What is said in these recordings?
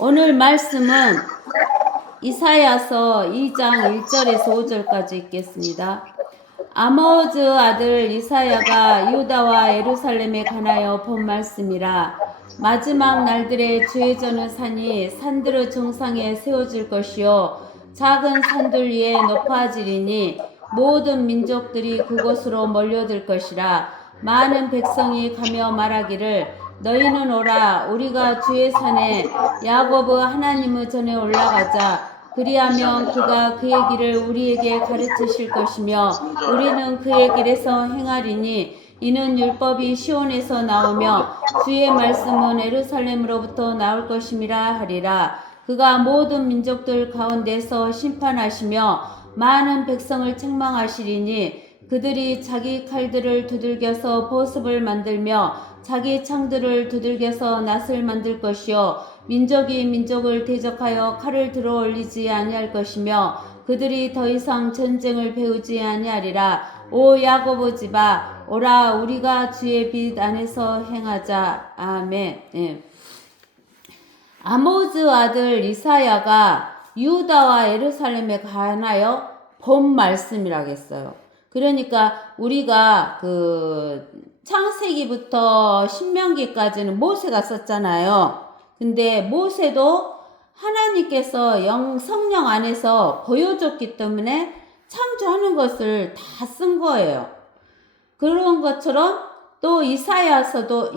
오늘 말씀은 이사야서 2장 1절에서 5절까지 읽겠습니다. 아모즈 아들 이사야가 유다와 예루살렘에 관하여 본 말씀이라. 마지막 날들에 주의 저는 산이 산들의 정상에 세워질 것이요 작은 산들 위에 높아지리니 모든 민족들이 그곳으로 몰려들 것이라. 많은 백성이 가며 말하기를 너희는 오라 우리가 주의 산에 야곱의 하나님의 전에 올라가자. 그리하면 그가 그의 길을 우리에게 가르치실 것이며 우리는 그의 길에서 행하리니 이는 율법이 시온에서 나오며 주의 말씀은 예루살렘으로부터 나올 것임이라 하리라. 그가 모든 민족들 가운데서 심판하시며 많은 백성을 책망하시리니 그들이 자기 칼들을 두들겨서 보습을 만들며 자기 창들을 두들겨서 낫을 만들 것이요 민족이 민족을 대적하여 칼을 들어 올리지 아니할 것이며 그들이 더 이상 전쟁을 배우지 아니하리라. 오 야곱의 집아 오라 우리가 주의 빛 안에서 행하자. 아멘. 네. 아모즈 아들 이사야가 유다와 예루살렘에 관하여 본 말씀이라고 했어요. 그러니까 우리가 창세기부터 신명기까지는 모세가 썼잖아요. 근데 모세도 하나님께서 성령 안에서 보여줬기 때문에 창조하는 것을 다 쓴 거예요. 그런 것처럼 또 이사야도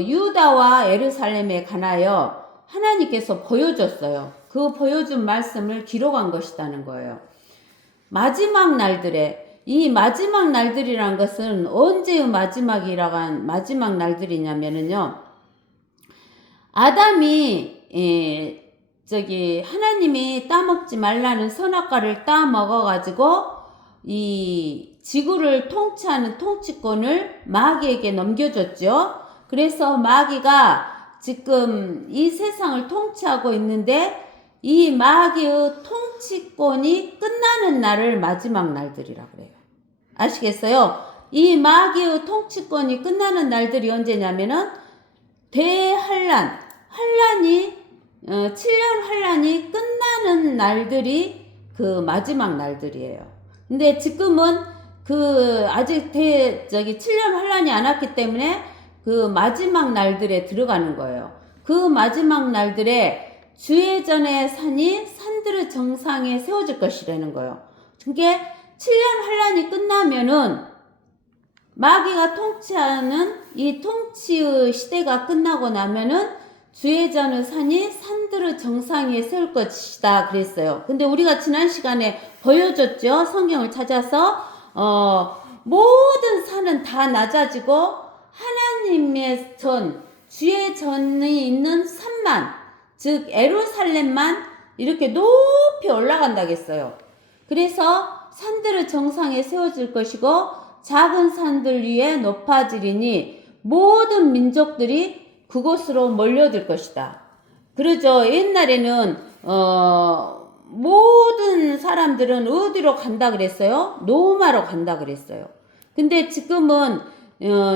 유다와 예루살렘에 관하여 하나님께서 보여줬어요. 그 보여준 말씀을 기록한 것이라는 거예요. 마지막 날들에, 이 마지막 날들이란 것은 언제의 마지막 날들이냐면요. 아담이 하나님이 따먹지 말라는 선악과를 따먹어가지고 이 지구를 통치하는 통치권을 마귀에게 넘겨줬죠. 그래서 마귀가 지금 이 세상을 통치하고 있는데 이 마귀의 통치권이 끝나는 날을 마지막 날들이라 그래요. 아시겠어요? 이 마귀의 통치권이 끝나는 날들이 언제냐면은 환란이 7년 환란이 끝나는 날들이 그 마지막 날들이에요. 근데 지금은 아직 7년 환란이 안 왔기 때문에 그 마지막 날들에 들어가는 거예요. 그 마지막 날들에 주의 전의 산이 산들의 정상에 세워질 것이라는 거예요. 그게 7년 환란이 끝나면은 마귀가 통치하는 이 통치의 시대가 끝나고 나면은 주의 전의 산이 산들의 정상에 세울 것이다 그랬어요. 근데 우리가 지난 시간에 보여줬죠. 성경을 찾아서 모든 산은 다 낮아지고 하나님의 주의 전이 있는 산만, 즉 예루살렘만 이렇게 높이 올라간다고 했어요. 그래서 산들의 정상에 세워질 것이고 작은 산들 위에 높아지리니 모든 민족들이 그곳으로 몰려들 것이다. 그러죠. 옛날에는 모든 사람들은 어디로 간다 그랬어요? 로마로 간다 그랬어요. 근데 지금은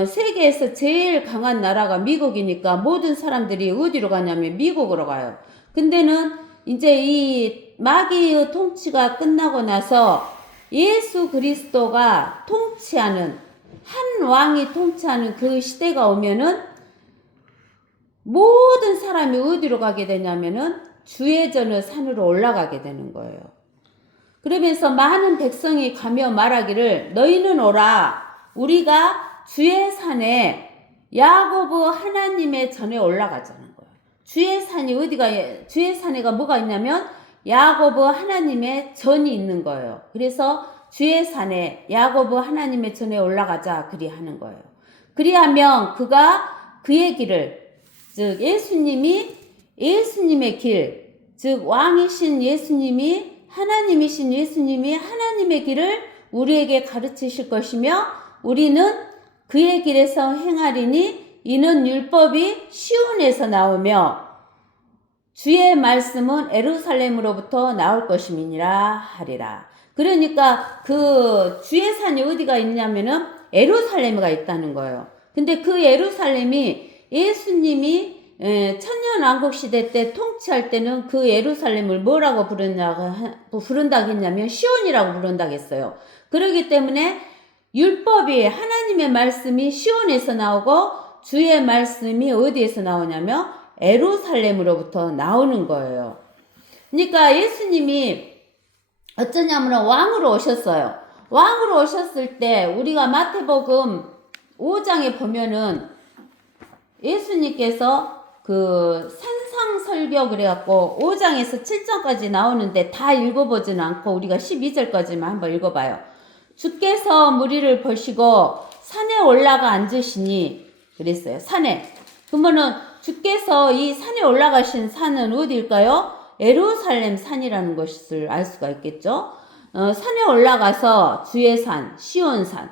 세계에서 제일 강한 나라가 미국이니까 모든 사람들이 어디로 가냐면 미국으로 가요. 근데는 이제 이 마귀의 통치가 끝나고 나서 예수 그리스도가 통치하는, 한 왕이 통치하는 그 시대가 오면은 모든 사람이 어디로 가게 되냐면은 주의 전의 산으로 올라가게 되는 거예요. 그러면서 많은 백성이 가며 말하기를 너희는 오라 우리가 주의 산에 야곱의 하나님의 전에 올라가자는 거예요. 주의 산에가 뭐가 있냐면 야곱의 하나님의 전이 있는 거예요. 그래서 주의 산에 야곱의 하나님의 전에 올라가자 그리하는 거예요. 그리하면 그가 그의 길을, 즉 예수님의 길, 즉 왕이신 예수님이, 하나님이신 예수님이 하나님의 길을 우리에게 가르치실 것이며 우리는 그의 길에서 행하리니 이는 율법이 시온에서 나오며 주의 말씀은 예루살렘으로부터 나올 것임이니라 하리라. 그러니까 그 주의 산이 어디가 있냐면은 예루살렘가 있다는 거예요. 근데 그 예루살렘이 예수님이 천년왕국 시대 때 통치할 때는 그 예루살렘을 뭐라고 부른다고 했냐면 시온이라고 부른다고 했어요. 그렇기 때문에 율법이 하나님의 말씀이 시온에서 나오고 주의 말씀이 어디에서 나오냐면 예루살렘으로부터 나오는 거예요. 그러니까 예수님이 어쩌냐면 왕으로 오셨어요. 왕으로 오셨을 때 우리가 마태복음 5장에 보면은 예수님께서 그 산상설교 그래갖고 5장에서 7장까지 나오는데 다 읽어보지는 않고 우리가 12절까지만 한번 읽어봐요. 주께서 무리를 보시고 산에 올라가 앉으시니 그랬어요. 산에. 그러면은 주께서 이 산에 올라가신 산은 어디일까요? 예루살렘 산이라는 것을 알 수가 있겠죠. 산에 올라가서 주의 산, 시온산.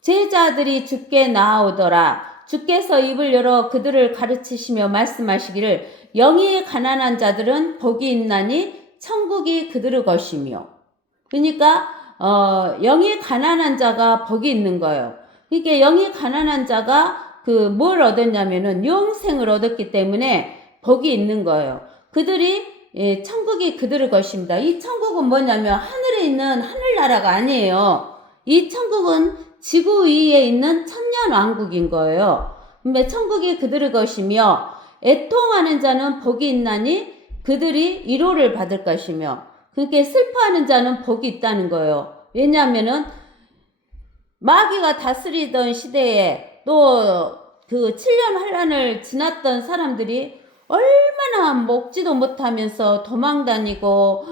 제자들이 주께 나아오더라. 주께서 입을 열어 그들을 가르치시며 말씀하시기를 영이 가난한 자들은 복이 있나니 천국이 그들의 것이며. 그러니까 영이 가난한 자가 복이 있는 거예요. 그러니까 영이 가난한 자가 뭘 얻었냐면은 영생을 얻었기 때문에 복이 있는 거예요. 그들이 천국이 그들의 것입니다. 이 천국은 뭐냐면 하늘에 있는 하늘나라가 아니에요. 이 천국은 지구 위에 있는 천년왕국인 거예요. 근데 천국이 그들의 것이며 애통하는 자는 복이 있나니 그들이 위로를 받을 것이며 그러니까 슬퍼하는 자는 복이 있다는 거예요. 왜냐하면은 마귀가 다스리던 시대에 또 그 7년 환란을 지났던 사람들이 얼마나 먹지도 못하면서 도망다니고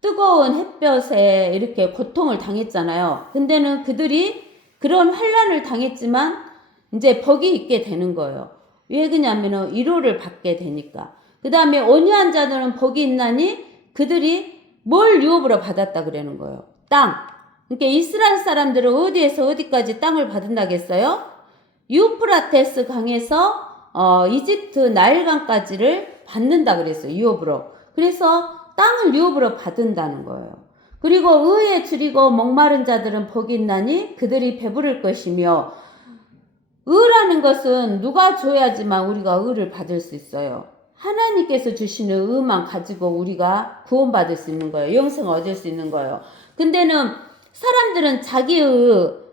뜨거운 햇볕에 이렇게 고통을 당했잖아요. 근데는 그들이 그런 환란을 당했지만 이제 복이 있게 되는 거예요. 왜 그러냐면은 위로를 받게 되니까. 그 다음에 온유한 자들은 복이 있나니 그들이 뭘 유업으로 받았다 그러는 거예요. 땅. 그러니까 이스라엘 사람들은 어디에서 어디까지 땅을 받은다겠어요? 유프라테스 강에서 이집트 나일강까지를 받는다 그랬어요. 유업으로. 그래서 땅을 유업으로 받은다는 거예요. 그리고 의에 줄이고 목마른 자들은 복이 있나니 그들이 배부를 것이며 의라는 것은 누가 줘야지만 우리가 의를 받을 수 있어요. 하나님께서 주시는 의만 가지고 우리가 구원받을 수 있는 거예요. 영생을 얻을 수 있는 거예요. 근데는 사람들은 자기의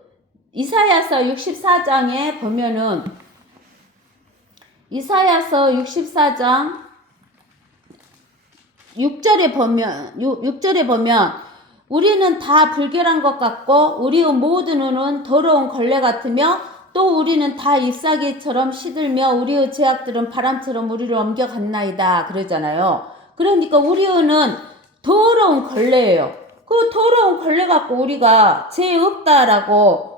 이사야서 64장에 보면은 이사야서 64장 6절에 보면 우리는 다 불결한 것 같고 우리의 모든 의는 더러운 걸레 같으며 또 우리는 다 잎사귀처럼 시들며 우리의 죄악들은 바람처럼 우리를 옮겨갔나이다 그러잖아요. 그러니까 우리의 의는 더러운 걸레예요. 그 더러운 걸레 갖고 우리가 죄 없다라고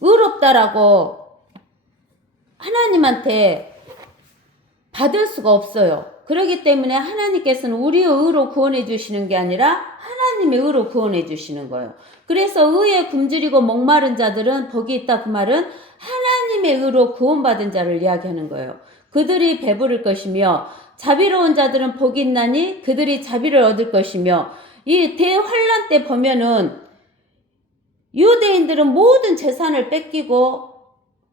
의롭다라고 하나님한테 받을 수가 없어요. 그렇기 때문에 하나님께서는 우리의 의로 구원해 주시는 게 아니라 하나님의 의로 구원해 주시는 거예요. 그래서 의에 굶주리고 목마른 자들은 복이 있다 그 말은 하나님의 의로 구원받은 자를 이야기하는 거예요. 그들이 배부를 것이며 자비로운 자들은 복이 있나니 그들이 자비를 얻을 것이며 이 대환란 때 보면은 유대인들은 모든 재산을 뺏기고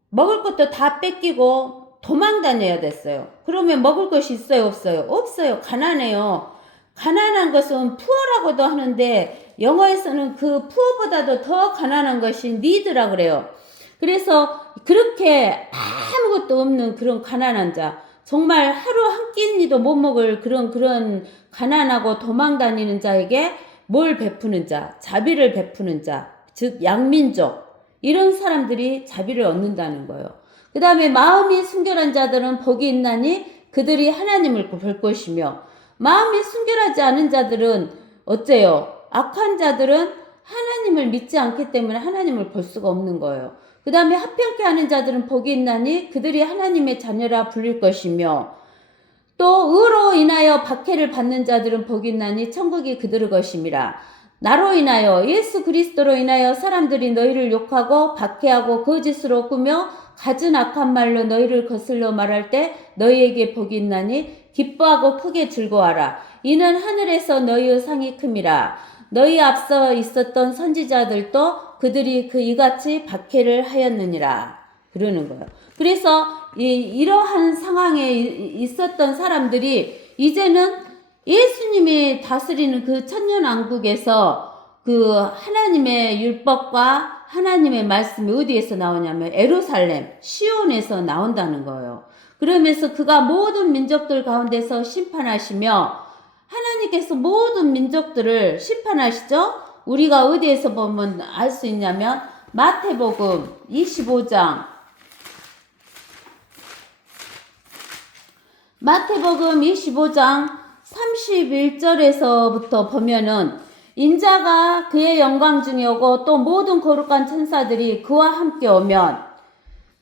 먹을 것도 다 뺏기고 도망 다녀야 됐어요. 그러면 먹을 것이 있어요, 없어요? 없어요. 가난해요. 가난한 것은 puor라고도 하는데 영어에서는 그 puor보다도 더 가난한 것이 need라 그래요. 그래서 그렇게 아무것도 없는 그런 가난한 자, 정말 하루 한 끼니도 못 먹을 그런 가난하고 도망 다니는 자에게 뭘 베푸는 자, 자비를 베푸는 자, 즉 양민족 이런 사람들이 자비를 얻는다는 거예요. 그 다음에 마음이 순결한 자들은 복이 있나니 그들이 하나님을 볼 것이며 마음이 순결하지 않은 자들은 어째요? 악한 자들은 하나님을 믿지 않기 때문에 하나님을 볼 수가 없는 거예요. 그 다음에 합평케 하는 자들은 복이 있나니 그들이 하나님의 자녀라 불릴 것이며 또 의로 인하여 박해를 받는 자들은 복이 있나니 천국이 그들의 것임이라. 나로 인하여 예수 그리스도로 인하여 사람들이 너희를 욕하고 박해하고 거짓으로 꾸며 갖은 악한 말로 너희를 거슬러 말할 때 너희에게 복이 있나니 기뻐하고 크게 즐거워하라. 이는 하늘에서 너희의 상이 큼이라. 너희 앞서 있었던 선지자들도 그들이 이같이 박해를 하였느니라. 그러는 거예요. 그래서 이러한 상황에 있었던 사람들이 이제는 예수님이 다스리는 그 천년왕국에서 그 하나님의 율법과 하나님의 말씀이 어디에서 나오냐면 예루살렘, 시온에서 나온다는 거예요. 그러면서 그가 모든 민족들 가운데서 심판하시며 하나님께서 모든 민족들을 심판하시죠. 우리가 어디에서 보면 알 수 있냐면 마태복음 25장 마태복음 25장 31절에서부터 보면은 인자가 그의 영광 중에 오고 또 모든 거룩한 천사들이 그와 함께 오면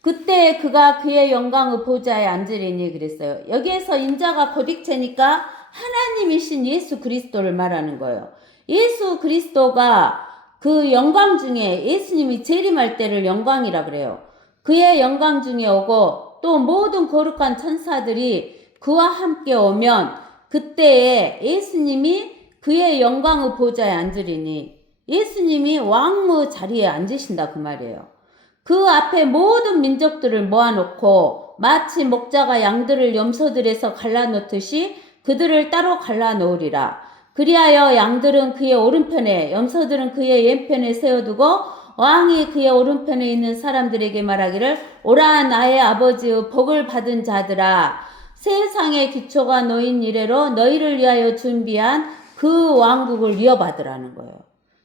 그때 그가 그의 영광의 보좌에 앉으리니 그랬어요. 여기에서 인자가 고딕체니까 하나님이신 예수 그리스도를 말하는 거예요. 예수 그리스도가 그 영광 중에 예수님이 재림할 때를 영광이라 그래요. 그의 영광 중에 오고 또 모든 거룩한 천사들이 그와 함께 오면 그때에 예수님이 그의 영광의 보좌에 앉으리니 예수님이 왕무 자리에 앉으신다 그 말이에요. 그 앞에 모든 민족들을 모아놓고 마치 목자가 양들을 염소들에서 갈라놓듯이 그들을 따로 갈라놓으리라. 그리하여 양들은 그의 오른편에 염소들은 그의 왼편에 세워두고 왕이 그의 오른편에 있는 사람들에게 말하기를 오라 나의 아버지의 복을 받은 자들아 세상의 기초가 놓인 이래로 너희를 위하여 준비한 그 왕국을 이어받으라는 거예요.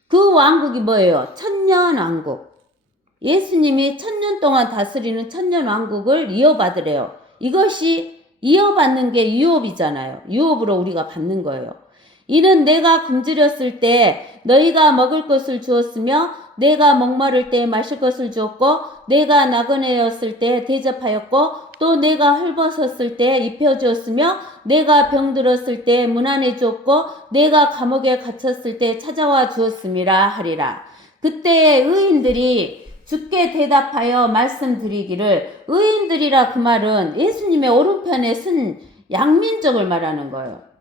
그 왕국이 뭐예요? 천년왕국. 예수님이 천년 동안 다스리는 천년왕국을 이어받으래요. 이것이 이어받는 게 유업이잖아요. 유업으로 우리가 받는 거예요. 이는 내가 굶주렸을 때 너희가 먹을 것을 주었으며 내가 목마를 때 마실 것을 주었고 내가 나그네였을 때 대접하였고 또 내가 헐벗었을 때 입혀주었으며 내가 병들었을 때 문안해 주었고 내가 감옥에 갇혔을 때 찾아와 주었음이라 하리라. 그때 의인들이 주께 대답하여 말씀드리기를 의인들이라 그 말은 예수님의 오른편에 쓴 양민족을 말하는 거예요.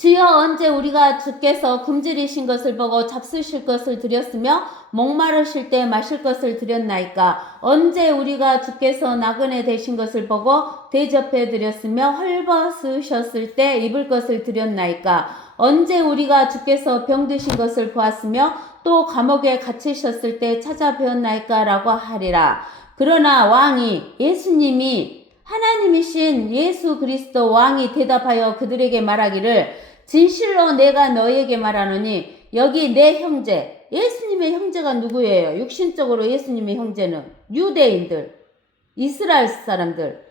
주여 언제 우리가 주께서 굶주리신 것을 보고 잡수실 것을 드렸으며 목마르실 때 마실 것을 드렸나이까 언제 우리가 주께서 나그네 되신 것을 보고 대접해 드렸으며 헐벗으셨을 때 입을 것을 드렸나이까 언제 우리가 주께서 병드신 것을 보았으며 또 감옥에 갇히셨을 때 찾아뵈었나이까 라고 하리라. 그러나 왕이 예수님이 하나님이신 예수 그리스도 왕이 대답하여 그들에게 말하기를 진실로 내가 너희에게 말하노니 여기 내 형제 예수님의 형제가 누구예요? 육신적으로 예수님의 형제는 유대인들 이스라엘 사람들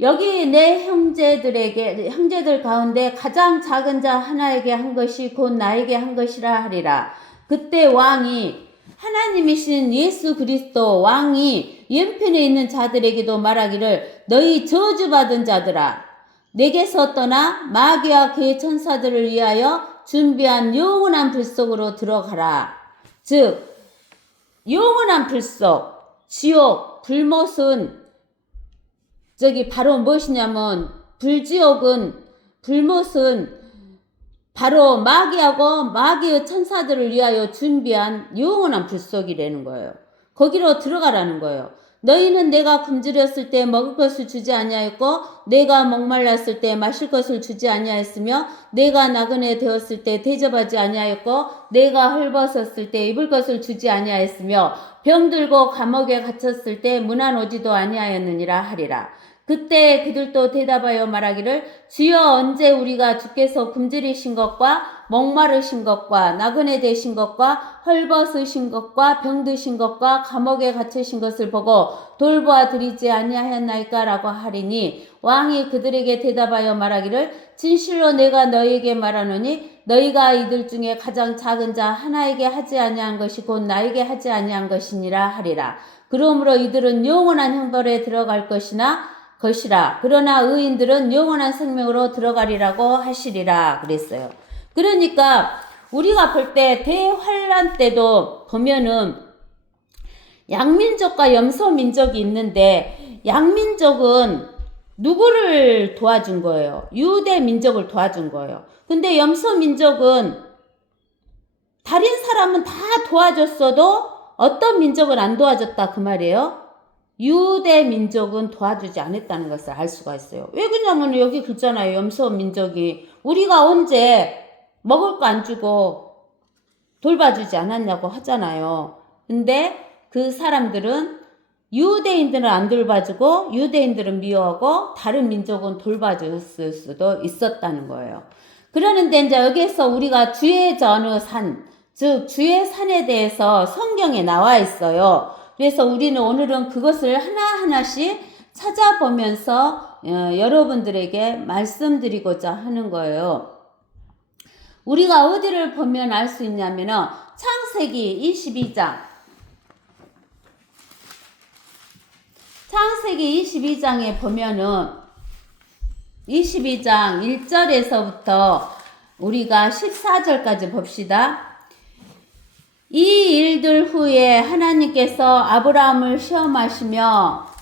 여기 내 형제들 가운데 가장 작은 자 하나에게 한 것이 곧 나에게 한 것이라 하리라. 그때 왕이 하나님이신 예수 그리스도 왕이 왼편에 있는 자들에게도 말하기를 너희 저주받은 자들아 내게서 떠나 마귀와 그의 천사들을 위하여 준비한 영원한 불 속으로 들어가라. 즉 영원한 불 속, 지옥, 불못은 바로 무엇이냐면 불못은 바로 마귀하고 마귀의 천사들을 위하여 준비한 영원한 불 속이라는 거예요. 거기로 들어가라는 거예요. 너희는 내가 굶주렸을 때 먹을 것을 주지 아니하였고 내가 목말랐을 때 마실 것을 주지 아니하였으며 내가 나그네 되었을 때 대접하지 아니하였고 내가 헐벗었을 때 입을 것을 주지 아니하였으며 병들고 감옥에 갇혔을 때 문안 오지도 아니하였느니라 하리라. 그때 그들도 대답하여 말하기를 주여 언제 우리가 주께서 굶주리신 것과 목마르신 것과 나그네 되신 것과 헐벗으신 것과 병드신 것과 감옥에 갇히신 것을 보고 돌보아 드리지 아니하였나이까 라고 하리니 왕이 그들에게 대답하여 말하기를 진실로 내가 너희에게 말하노니 너희가 이들 중에 가장 작은 자 하나에게 하지 아니한 것이 곧 나에게 하지 아니한 것이니라 하리라. 그러므로 이들은 영원한 형벌에 들어갈 것이라 그러나 의인들은 영원한 생명으로 들어가리라고 하시리라 그랬어요. 그러니까 우리가 볼 때 대환란 때도 보면은 양민족과 염소민족이 있는데 양민족은 누구를 도와준 거예요? 유대 민족을 도와준 거예요. 근데 염소민족은 다른 사람은 다 도와줬어도 어떤 민족을 안 도와줬다 그 말이에요. 유대 민족은 도와주지 않았다는 것을 알 수가 있어요. 왜 그러냐면 여기 그렇잖아요. 염소 민족이 우리가 언제 먹을 거 안 주고 돌봐주지 않았냐고 하잖아요. 근데 그 사람들은 유대인들은 안 돌봐주고 유대인들은 미워하고 다른 민족은 돌봐줬을 수도 있었다는 거예요. 그러는데 이제 여기에서 우리가 주의 어느 산, 즉 주의 산에 대해서 성경에 나와 있어요. 그래서 우리는 오늘은 그것을 하나하나씩 찾아보면서 여러분들에게 말씀드리고자 하는 거예요. 우리가 어디를 보면 알 수 있냐면은 창세기 22장. 창세기 22장에 보면은 22장 1절에서부터 우리가 14절까지 봅시다. 이 일들 후에 하나님께서 아브라함을 시험하시며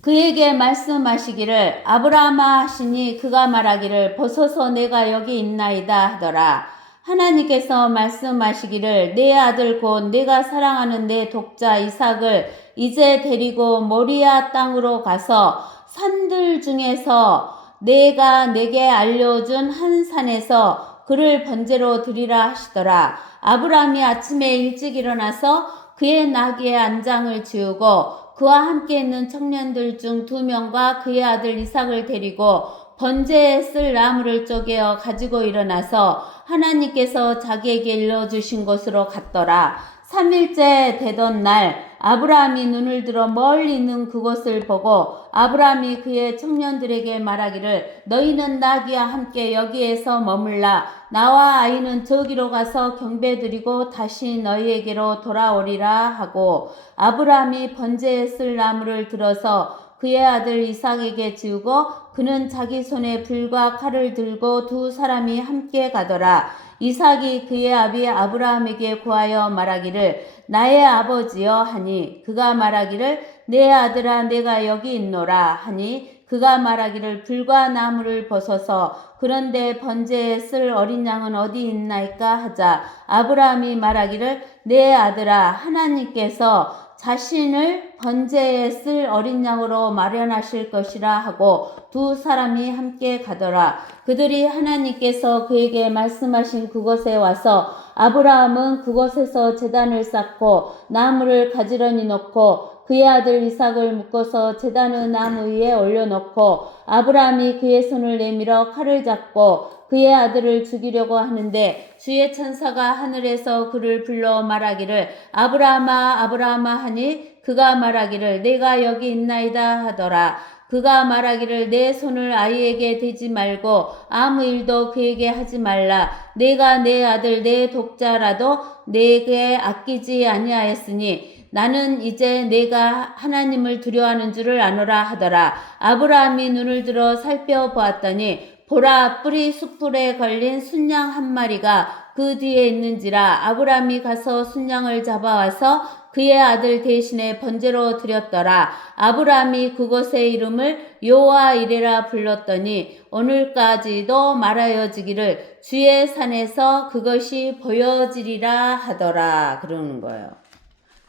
그에게 말씀하시기를 아브라함아 하시니 그가 말하기를 보소서 내가 여기 있나이다 하더라. 하나님께서 말씀하시기를 내 아들 곧 내가 사랑하는 내 독자 이삭을 이제 데리고 모리아 땅으로 가서 산들 중에서 내가 내게 알려준 한 산에서 그를 번제로 드리라 하시더라. 아브라함이 아침에 일찍 일어나서 그의 나귀의 안장을 지우고 그와 함께 있는 청년들 중 2명과 그의 아들 이삭을 데리고 번제에 쓸 나무를 쪼개어 가지고 일어나서 하나님께서 자기에게 일러주신 곳으로 갔더라. 3일째 되던 날 아브라함이 눈을 들어 멀리 있는 그곳을 보고 아브라함이 그의 청년들에게 말하기를 너희는 나귀와 함께 여기에서 머물라. 나와 아이는 저기로 가서 경배드리고 다시 너희에게로 돌아오리라 하고 아브라함이 번제에 쓸 나무를 들어서 그의 아들 이삭에게 지우고 그는 자기 손에 불과 칼을 들고 2 사람이 함께 가더라. 이삭이 그의 아비 아브라함에게 구하여 말하기를 나의 아버지여 하니 그가 말하기를 내 아들아 내가 여기 있노라 하니 그가 말하기를 불과 나무를 벗어서 그런데 번제에 쓸 어린 양은 어디 있나이까 하자 아브라함이 말하기를 내 아들아 하나님께서 자신을 번제에 쓸 어린 양으로 마련하실 것이라 하고 2 사람이 함께 가더라. 그들이 하나님께서 그에게 말씀하신 그곳에 와서 아브라함은 그곳에서 제단을 쌓고 나무를 가지런히 놓고 그의 아들 이삭을 묶어서 제단의 나무 위에 올려놓고 아브라함이 그의 손을 내밀어 칼을 잡고 그의 아들을 죽이려고 하는데 주의 천사가 하늘에서 그를 불러 말하기를 아브라함아 아브라함아 하니 그가 말하기를 내가 여기 있나이다 하더라. 그가 말하기를 내 손을 아이에게 대지 말고 아무 일도 그에게 하지 말라. 내가 내 아들 내 독자라도 내게 아끼지 아니하였으니 나는 이제 내가 하나님을 두려워하는 줄을 아노라 하더라. 아브라함이 눈을 들어 살펴보았더니 보라 뿔이 숯불에 걸린 순양 한 마리가 그 뒤에 있는지라. 아브라함이 가서 순양을 잡아와서 그의 아들 대신에 번제로 드렸더라. 아브라함이 그곳의 이름을 여호와 이레라 불렀더니 오늘까지도 말하여지기를 주의 산에서 그것이 보여지리라 하더라. 그러는 거예요.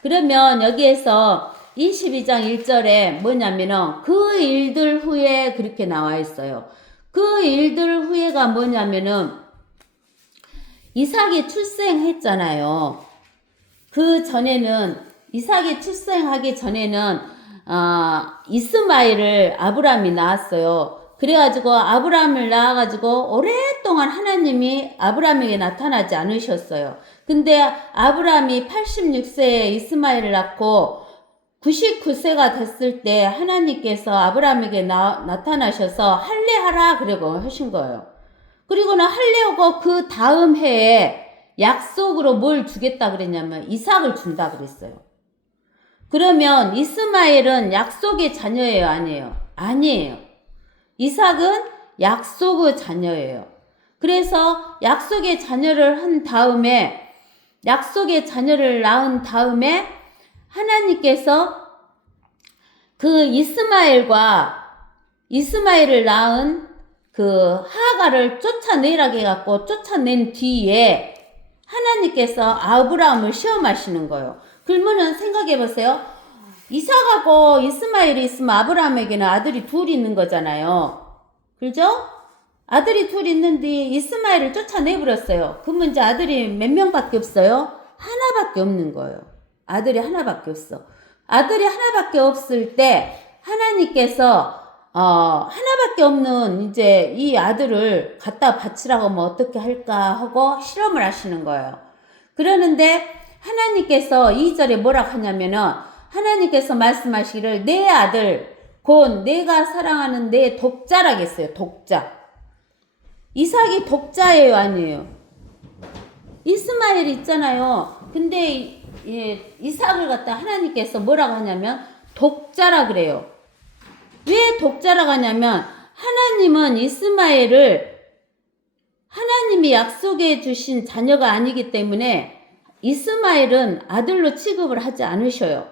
그러면 여기에서 22장 1절에 뭐냐면은 그 일들 후에 그렇게 나와 있어요. 그 일들 후에가 뭐냐면은 이삭이 출생했잖아요. 그 전에는 이삭이 출생하기 전에는 이스마엘을 아브라함이 낳았어요. 그래가지고 아브라함을 낳아가지고 오랫동안 하나님이 아브라함에게 나타나지 않으셨어요. 근데 아브라함이 86세에 이스마엘을 낳고 99세가 됐을 때 하나님께서 아브라함에게 나타나셔서 할례하라 그러고 하신 거예요. 그리고는 할례하고 그 다음 해에 약속으로 뭘 주겠다 그랬냐면 이삭을 준다 그랬어요. 그러면 이스마엘은 약속의 자녀예요, 아니에요? 아니에요. 이삭은 약속의 자녀예요. 그래서 약속의 자녀를 한 다음에 약속의 자녀를 낳은 다음에 하나님께서 그 이스마엘을 낳은 그 하가를 쫓아내라고 해갖고 쫓아낸 뒤에 하나님께서 아브라함을 시험하시는 거예요. 그러면은 생각해 보세요. 이삭하고 이스마엘이 있으면 아브라함에게는 아들이 둘 있는 거잖아요. 그죠? 아들이 둘 있는데 이스마엘을 쫓아내버렸어요. 그러면 이제 아들이 몇 명밖에 없어요? 하나밖에 없는 거예요. 아들이 하나밖에 없어. 아들이 하나밖에 없을 때 하나님께서 하나밖에 없는 이제 이 아들을 갖다 바치라고 하면 어떻게 할까 하고 실험을 하시는 거예요. 그러는데 하나님께서 2절에 뭐라고 하냐면은 하나님께서 말씀하시기를 내 아들 곧 내가 사랑하는 내 독자라겠어요. 독자. 이삭이 독자예요, 아니에요? 이스마엘 있잖아요. 근데 이삭을 갖다 하나님께서 뭐라고 하냐면 독자라 그래요. 왜 독자라고 하냐면 하나님은 이스마엘을 하나님이 약속해 주신 자녀가 아니기 때문에 이스마엘은 아들로 취급을 하지 않으셔요.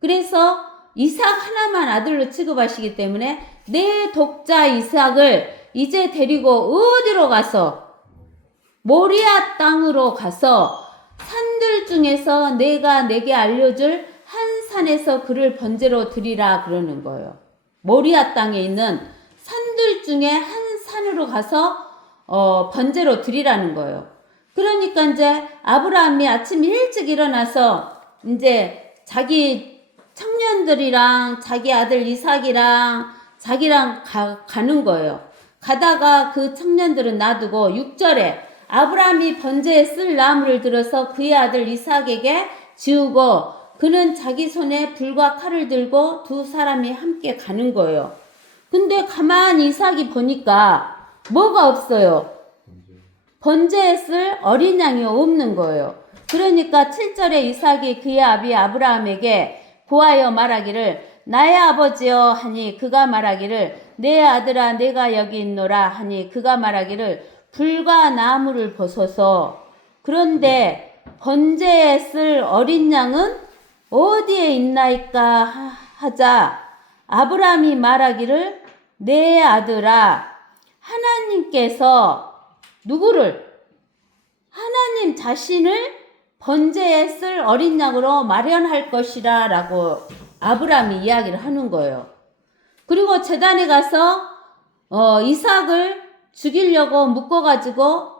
그래서 이삭 하나만 아들로 취급하시기 때문에 내 독자 이삭을 이제 데리고 어디로 가서 모리아 땅으로 가서 산들 중에서 내가 내게 알려줄 한 산에서 그를 번제로 드리라 그러는 거예요. 모리아 땅에 있는 산들 중에 한 산으로 가서 번제로 드리라는 거예요. 그러니까 이제 아브라함이 아침 일찍 일어나서 이제 자기 청년들이랑 자기 아들 이삭이랑 자기랑 가는 거예요. 가다가 그 청년들은 놔두고 6절에 아브라함이 번제에 쓸 나무를 들어서 그의 아들 이삭에게 지우고 그는 자기 손에 불과 칼을 들고 두 사람이 함께 가는 거예요. 근데 가만히 이삭이 보니까 뭐가 없어요? 번제에 쓸 어린 양이 없는 거예요. 그러니까 7절에 이삭이 그의 아비 아브라함에게 고하여 말하기를 나의 아버지여 하니 그가 말하기를 내 아들아 내가 여기 있노라 하니 그가 말하기를 불과 나무를 벗어서 그런데 번제에 쓸 어린 양은 어디에 있나이까 하자 아브라함이 말하기를 내 아들아 하나님께서 누구를? 하나님 자신을 번제에 쓸 어린 양으로 마련할 것이라 라고 아브라함이 이야기를 하는 거예요. 그리고 제단에 가서 이삭을 죽이려고 묶어가지고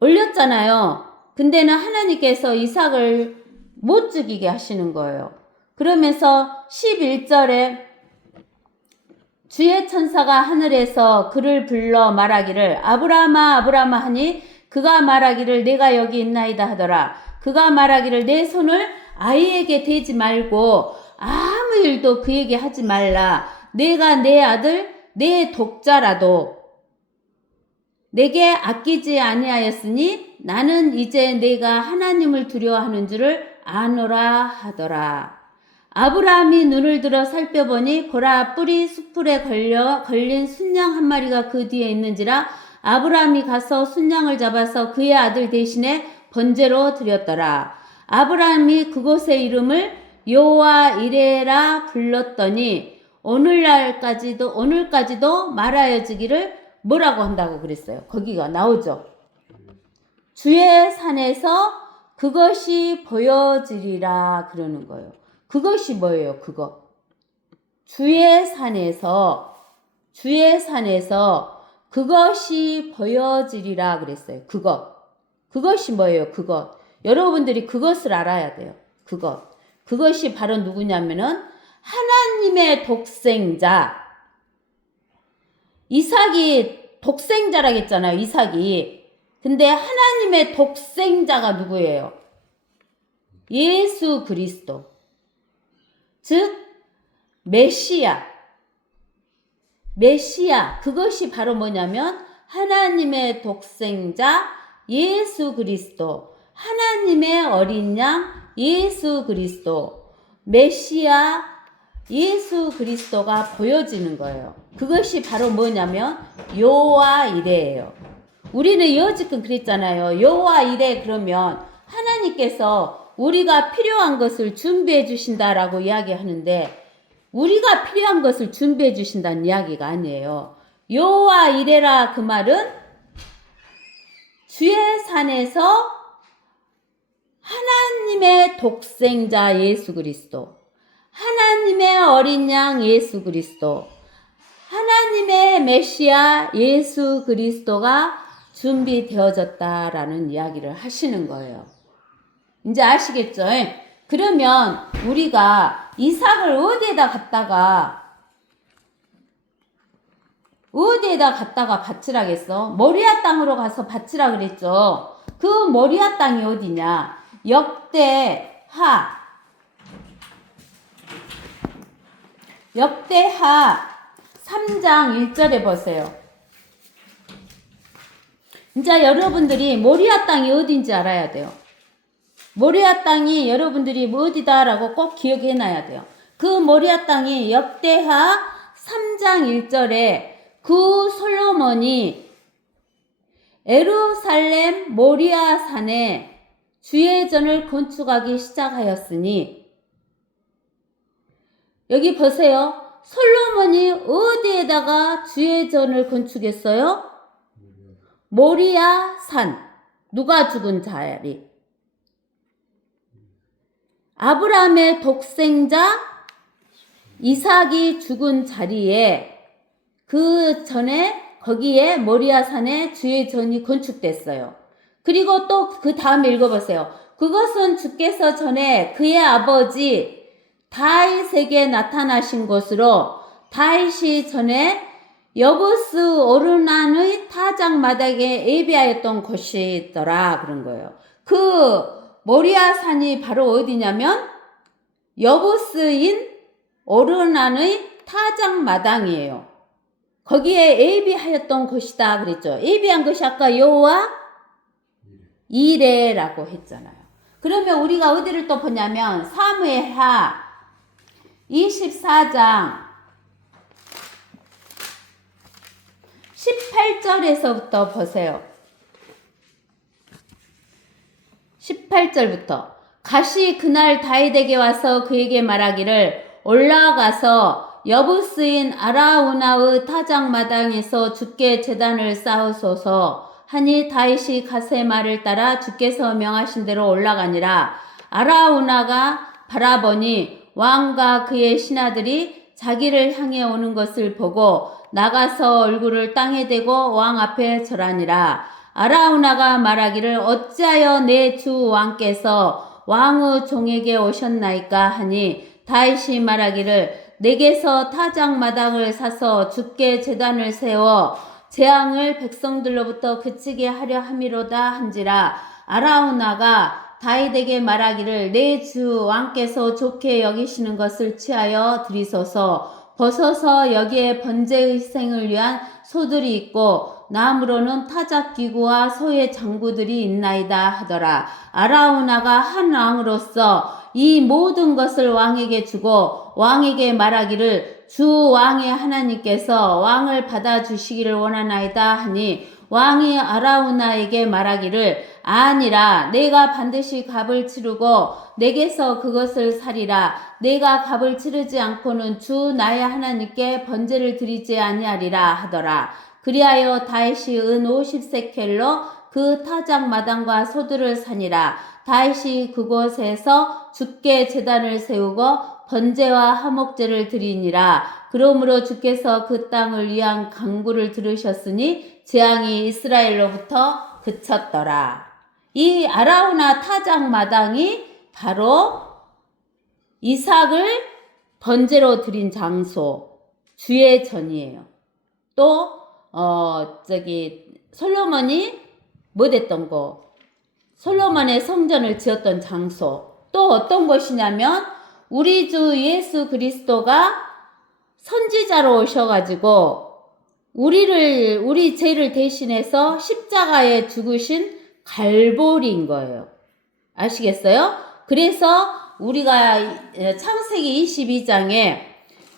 올렸잖아요. 근데는 하나님께서 이삭을 못 죽이게 하시는 거예요. 그러면서 11절에 주의 천사가 하늘에서 그를 불러 말하기를 아브라함아 아브라함아 하니 그가 말하기를 내가 여기 있나이다 하더라. 그가 말하기를 내 손을 아이에게 대지 말고 아무 일도 그에게 하지 말라. 내가 내 아들 내 독자라도 내게 아끼지 아니하였으니 나는 이제 내가 하나님을 두려워하는 줄을 아노라 하더라. 아브라함이 눈을 들어 살펴보니 보라 뿔이 숯불에 걸린 순양 한 마리가 그 뒤에 있는지라 아브라함이 가서 순양을 잡아서 그의 아들 대신에 번제로 드렸더라. 아브라함이 그곳의 이름을 여호와 이레라 불렀더니 오늘까지도 말하여지기를 뭐라고 한다고 그랬어요. 거기가 나오죠. 주의 산에서 그것이 보여지리라 그러는 거예요. 그것이 뭐예요? 그거. 주의 산에서 그것이 보여지리라 그랬어요. 그것이 뭐예요? 그것. 여러분들이 그것을 알아야 돼요. 그것이 바로 누구냐면은 하나님의 독생자. 이삭이 독생자라겠잖아요. 이삭이. 근데 하나님의 독생자가 누구예요? 예수 그리스도. 즉 메시아. 그것이 바로 뭐냐면 하나님의 독생자 예수 그리스도. 하나님의 어린 양 예수 그리스도. 메시아 예수 그리스도가 보여지는 거예요. 그것이 바로 뭐냐면 여호와 이레예요. 우리는 여지껏 그랬잖아요. 여호와 이레 그러면 하나님께서 우리가 필요한 것을 준비해 주신다라고 이야기하는데 우리가 필요한 것을 준비해 주신다는 이야기가 아니에요. 여호와 이레라 그 말은 주의 산에서 하나님의 독생자 예수 그리스도, 하나님의 어린 양 예수 그리스도, 하나님의 메시아 예수 그리스도가 준비되어졌다라는 이야기를 하시는 거예요. 이제 아시겠죠? 그러면 우리가 이삭을 어디에다 갖다가 바치라겠어? 모리아 땅으로 가서 바치라 그랬죠. 그 모리아 땅이 어디냐? 역대하 3장 1절에 보세요. 이제 여러분들이 모리아 땅이 어딘지 알아야 돼요. 모리아 땅이 여러분들이 어디다라고 꼭 기억해 놔야 돼요. 그 모리아 땅이 역대하 3장 1절에 그 솔로몬이 예루살렘 모리아 산에 주의 전을 건축하기 시작하였으니, 여기 보세요. 솔로몬이 어디에다가 주의 전을 건축했어요? 모리아 산. 누가 죽은 자리? 아브라함의 독생자 이삭이 죽은 자리에, 그 전에 거기에 모리아 산에 주의 전이 건축됐어요. 그리고 또 그 다음에 읽어보세요. 그것은 주께서 전에 그의 아버지 다윗에게 나타나신 곳으로 다윗이 전에 여부스 오르난의 타작마당에 예비하였던 곳이더라 그런 거예요. 그 모리아 산이 바로 어디냐면 여부스인 오르난의 타작마당이에요. 거기에 예비하였던 곳이다 그랬죠. 예비한 것이 아까 여호와 이레라고 했잖아요. 그러면 우리가 어디를 또 보냐면 사무엘하 24장 18절에서부터 보세요. 18절부터 가시 그날 다윗에게 와서 그에게 말하기를 올라가서 여부스인 아라우나의 타작마당에서 주께 제단을 쌓으소서 하니 다윗이 가세 말을 따라 주께서 명하신 대로 올라가니라. 아라우나가 바라보니 왕과 그의 신하들이 자기를 향해 오는 것을 보고 나가서 얼굴을 땅에 대고 왕 앞에 절하니라. 아라우나가 말하기를 어찌하여 내 주 왕께서 왕의 종에게 오셨나이까 하니 다윗이 말하기를 내게서 타작마당을 사서 주께 제단을 세워 재앙을 백성들로부터 그치게 하려 함이로다 한지라. 아라우나가 다윗에게 말하기를 내 주 왕께서 좋게 여기시는 것을 취하여 드리소서. 벗어서 여기에 번제의 희생을 위한 소들이 있고 나무로는 타작기구와 소의 장구들이 있나이다 하더라. 아라우나가 한 왕으로서 이 모든 것을 왕에게 주고 왕에게 말하기를 주 왕의 하나님께서 왕을 받아주시기를 원하나이다 하니 왕이 아라우나에게 말하기를 아니라 내가 반드시 값을 치르고 내게서 그것을 사리라. 내가 값을 치르지 않고는 주 나의 하나님께 번제를 드리지 아니하리라 하더라. 그리하여 다윗이 은 50세켈로 그 타작마당과 소들을 사니라. 다윗이 그곳에서 주께 제단을 세우고 번제와 화목제를 드리니라. 그러므로 주께서 그 땅을 위한 간구를 들으셨으니 재앙이 이스라엘로부터 그쳤더라. 이 아라우나 타작마당이 바로 이삭을 번제로 드린 장소, 주의 전이에요. 또 솔로몬이 뭐 됐던 거? 솔로몬의 성전을 지었던 장소. 또 어떤 것이냐면 우리 주 예수 그리스도가 선지자로 오셔가지고 우리 죄를 대신해서 십자가에 죽으신 갈보리인 거예요. 아시겠어요? 그래서 우리가 창세기 22장에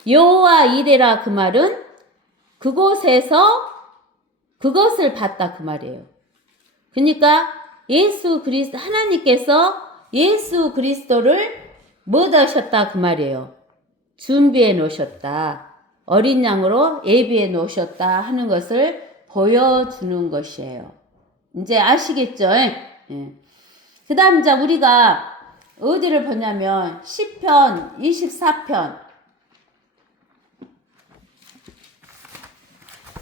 여호와 이레라 그 말은 그곳에서 그것을 봤다 그 말이에요. 그러니까 하나님께서 예수 그리스도를 뭐 하셨다 그 말이에요. 준비해 놓으셨다. 어린 양으로 예비해 놓으셨다 하는 것을 보여주는 것이에요. 이제 아시겠죠? 예. 그 다음 이제 우리가 어디를 보냐면 시편 24편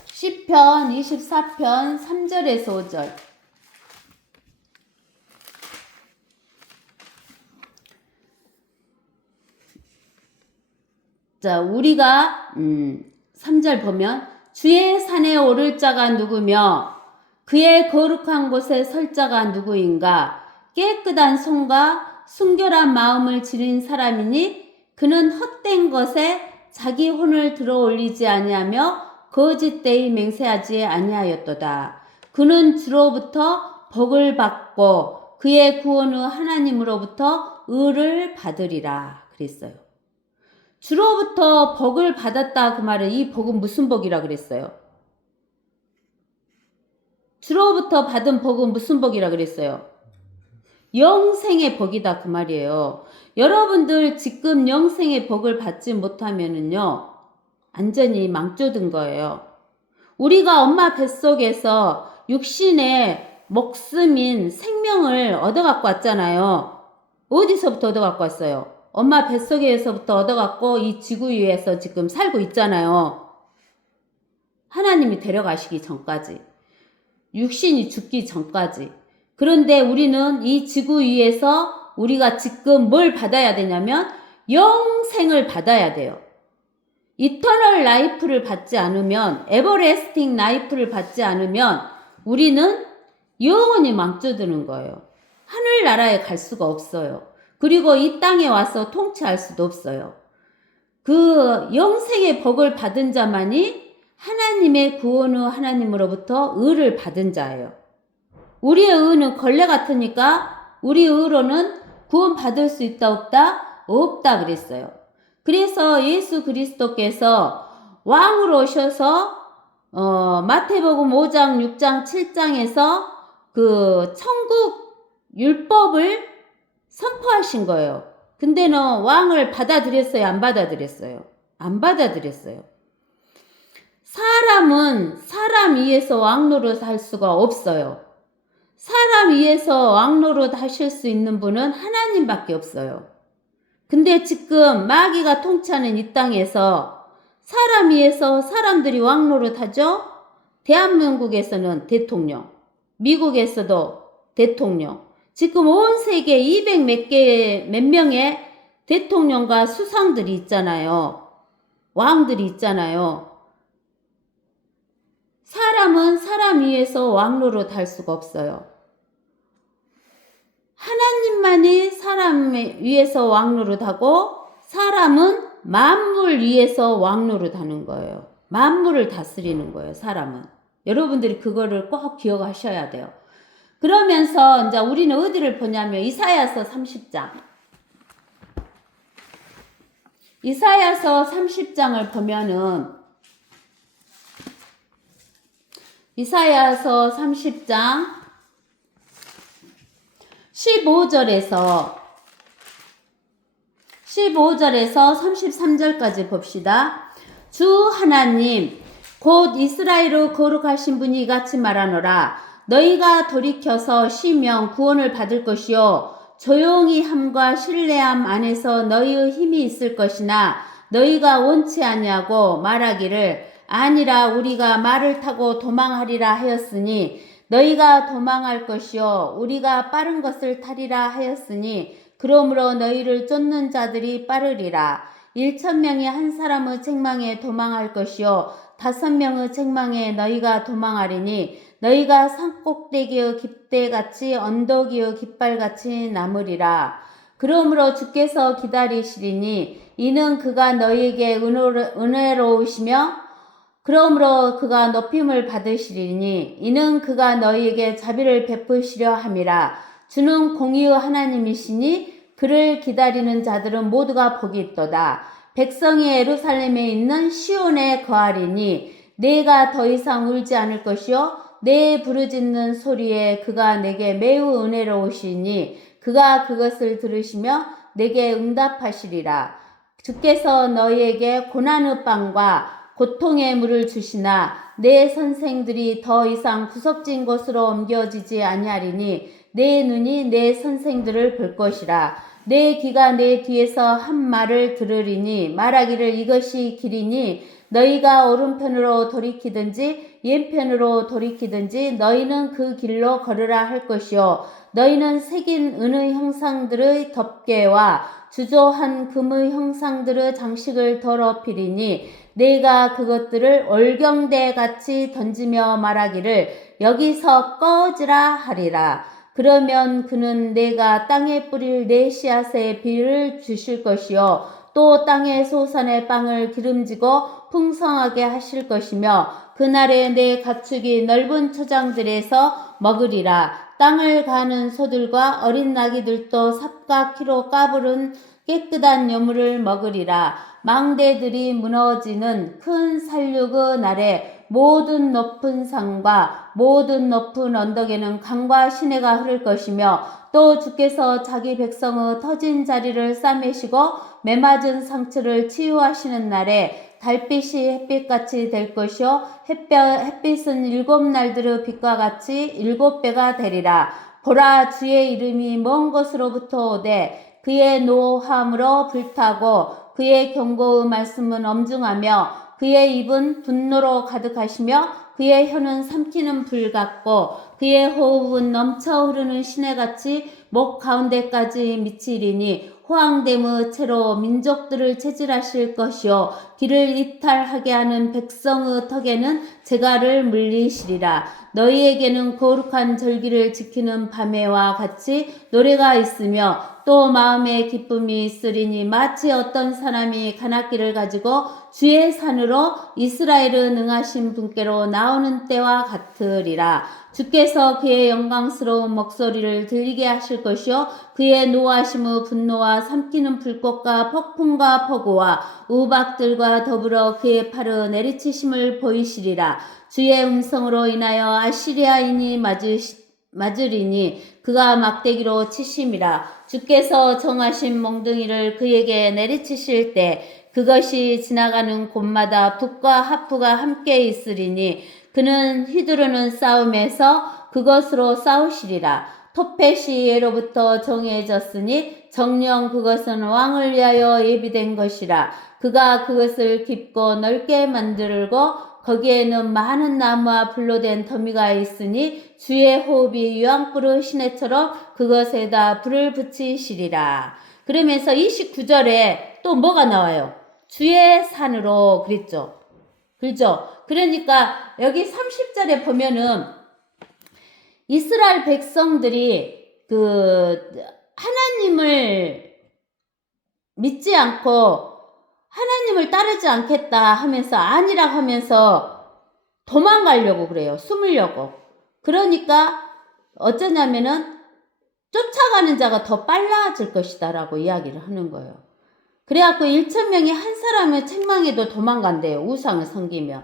시편 24편 3절에서 5절. 자, 우리가 3절 보면 주의 산에 오를 자가 누구며 그의 거룩한 곳에 설 자가 누구인가? 깨끗한 손과 순결한 마음을 지닌 사람이니 그는 헛된 것에 자기 혼을 들어 올리지 아니하며 거짓되이 맹세하지 아니하였도다. 그는 주로부터 복을 받고 그의 구원 후 하나님으로부터 의를 받으리라 그랬어요. 주로부터 복을 받았다 그 말은 이 복은 무슨 복이라 그랬어요? 주로부터 받은 복은 무슨 복이라 그랬어요? 영생의 복이다 그 말이에요. 여러분들 지금 영생의 복을 받지 못하면은요 완전히 망조든 거예요. 우리가 엄마 뱃속에서 육신의 목숨인 생명을 얻어갖고 왔잖아요. 어디서부터 얻어갖고 왔어요? 엄마 뱃속에서부터 얻어갖고 이 지구 위에서 지금 살고 있잖아요. 하나님이 데려가시기 전까지. 육신이 죽기 전까지. 그런데 우리는 이 지구 위에서 우리가 지금 뭘 받아야 되냐면 영생을 받아야 돼요. 이터널 라이프를 받지 않으면, 에버레스팅 라이프를 받지 않으면 우리는 영원히 망쳐드는 거예요. 하늘나라에 갈 수가 없어요. 그리고 이 땅에 와서 통치할 수도 없어요. 그 영생의 복을 받은 자만이 하나님의 구원 후 하나님으로부터 의를 받은 자예요. 우리의 의는 걸레 같으니까 우리 의로는 구원 받을 수 있다 없다? 없다 그랬어요. 그래서 예수 그리스도께서 왕으로 오셔서 마태복음 5장, 6장, 7장에서 그 천국 율법을 선포하신 거예요. 근데는 왕을 받아들였어요? 안 받아들였어요? 안 받아들였어요. 사람은 사람 위에서 왕 노릇 할 수가 없어요. 사람 위에서 왕 노릇 하실 수 있는 분은 하나님밖에 없어요. 근데 지금 마귀가 통치하는 이 땅에서 사람 위에서 사람들이 왕 노릇 하죠? 대한민국에서는 대통령, 미국에서도 대통령, 지금 온 세계 200 몇 명의 대통령과 수상들이 있잖아요. 왕들이 있잖아요. 사람은 사람 위에서 왕 노릇 할 수가 없어요. 하나님만이 사람 위에서 왕 노릇하고 사람은 만물 위에서 왕 노릇하는 거예요. 만물을 다스리는 거예요, 사람은. 여러분들이 그거를 꼭 기억하셔야 돼요. 그러면서 이제 우리는 어디를 보냐면 이사야서 30장. 이사야서 30장을 보면은 이사야서 30장 15절에서 33절까지 봅시다. 주 하나님 곧 이스라엘의 거룩하신 분이 이같이 말하노라. 너희가 돌이켜서 쉬면 구원을 받을 것이요 조용히 함과 신뢰함 안에서 너희의 힘이 있을 것이나 너희가 원치 아니하고 말하기를 아니라 우리가 말을 타고 도망하리라 하였으니 너희가 도망할 것이요 우리가 빠른 것을 타리라 하였으니 그러므로 너희를 쫓는 자들이 빠르리라. 1,000명이 한 사람의 책망에 도망할 것이요 5명의 책망에 너희가 도망하리니 너희가 산꼭대기의 깃대같이 언덕이의 깃발같이 남으리라. 그러므로 주께서 기다리시리니 이는 그가 너희에게 은혜로우시며 그러므로 그가 높임을 받으시리니 이는 그가 너희에게 자비를 베푸시려 함이라. 주는 공의의 하나님이시니 그를 기다리는 자들은 모두가 복이 있도다. 백성이 예루살렘에 있는 시온에 거하리니 내가 더 이상 울지 않을 것이요 내 부르짖는 소리에 그가 내게 매우 은혜로우시니 그가 그것을 들으시며 내게 응답하시리라. 주께서 너희에게 고난의 빵과 고통의 물을 주시나 내 선생들이 더 이상 구석진 곳으로 옮겨지지 아니하리니 내 눈이 내 선생들을 볼 것이라. 내 귀가 내 뒤에서 한 말을 들으리니 말하기를 이것이 길이니 너희가 오른편으로 돌이키든지 왼편으로 돌이키든지 너희는 그 길로 걸으라 할 것이요 너희는 새긴 은의 형상들의 덮개와 주조한 금의 형상들의 장식을 더럽히리니 내가 그것들을 얼경대 같이 던지며 말하기를 여기서 꺼지라 하리라. 그러면 그는 내가 땅에 뿌릴 내 씨앗에 비를 주실 것이요 또 땅의 소산의 빵을 기름지고 풍성하게 하실 것이며 그날에 내 가축이 넓은 초장들에서 먹으리라. 땅을 가는 소들과 어린 나귀들도 삽과 키로 까부른 깨끗한 여물을 먹으리라. 망대들이 무너지는 큰 살육의 날에 모든 높은 산과 모든 높은 언덕에는 강과 시내가 흐를 것이며 또 주께서 자기 백성의 터진 자리를 싸매시고 메맞은 상처를 치유하시는 날에 달빛이 햇빛같이 될 것이요 햇빛은 일곱 날들의 빛과 같이 일곱 배가 되리라. 보라 주의 이름이 먼 곳으로부터 오되 그의 노함으로 불타고 그의 경고의 말씀은 엄중하며 그의 입은 분노로 가득하시며 그의 혀는 삼키는 불 같고 그의 호흡은 넘쳐 흐르는 시내같이 목 가운데까지 미치리니 호황됨의 채로 민족들을 체질하실 것이요 길을 이탈하게 하는 백성의 턱에는 재갈을 물리시리라. 너희에게는 거룩한 절기를 지키는 밤에와 같이 노래가 있으며 또 마음에 기쁨이 있으리니 마치 어떤 사람이 가나길을 가지고 주의 산으로 이스라엘의 능하신 분께로 나오는 때와 같으리라. 주께서 그의 영광스러운 목소리를 들리게 하실 것이요 그의 노하심의 분노와 삼키는 불꽃과 폭풍과 폭우와 우박들과 더불어 그의 팔의 내리치심을 보이시리라. 주의 음성으로 인하여 아시리아인이 맞으리니 그가 막대기로 치심이라. 주께서 정하신 몽둥이를 그에게 내리치실 때 그것이 지나가는 곳마다 북과 하프가 함께 있으리니 그는 휘두르는 싸움에서 그것으로 싸우시리라. 토펫이 예로부터 정해졌으니 정녕 그것은 왕을 위하여 예비된 것이라. 그가 그것을 깊고 넓게 만들고 거기에는 많은 나무와 불로 된 더미가 있으니 주의 호흡이 유황불의 시내처럼 그것에다 불을 붙이시리라. 그러면서 29절에 또 뭐가 나와요? 주의 산으로 그랬죠. 그렇죠? 그러니까 여기 30절에 보면은 이스라엘 백성들이 하나님을 믿지 않고 하나님을 따르지 않겠다 하면서 아니라 하면서 도망가려고 그래요. 숨으려고. 그러니까 어쩌냐면은 쫓아가는 자가 더 빨라질 것이다 라고 이야기를 하는 거예요. 그래갖고 1,000명이 한 사람의 책망에도 도망간대요. 우상을 섬기며.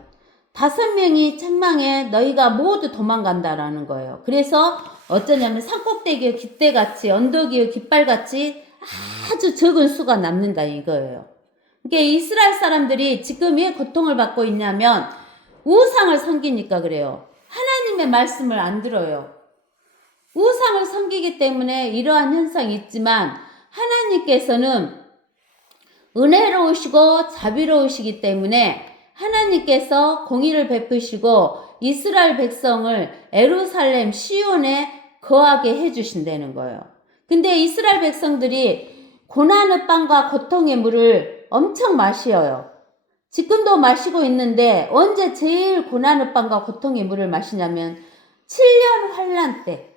5명이 책망에 너희가 모두 도망간다라는 거예요. 그래서 어쩌냐면 산꼭대기의 깃대같이 언덕이의 깃발같이 아주 적은 수가 남는다 이거예요. 그러니까 이스라엘 사람들이 지금 왜 고통을 받고 있냐면 우상을 섬기니까 그래요. 하나님의 말씀을 안 들어요. 우상을 섬기기 때문에 이러한 현상이 있지만 하나님께서는 은혜로우시고 자비로우시기 때문에 하나님께서 공의를 베푸시고 이스라엘 백성을 예루살렘 시온에 거하게 해주신다는 거예요. 근데 이스라엘 백성들이 고난의 빵과 고통의 물을 엄청 마셔요. 지금도 마시고 있는데 언제 제일 고난의 빵과 고통의 물을 마시냐면 7년 환란 때.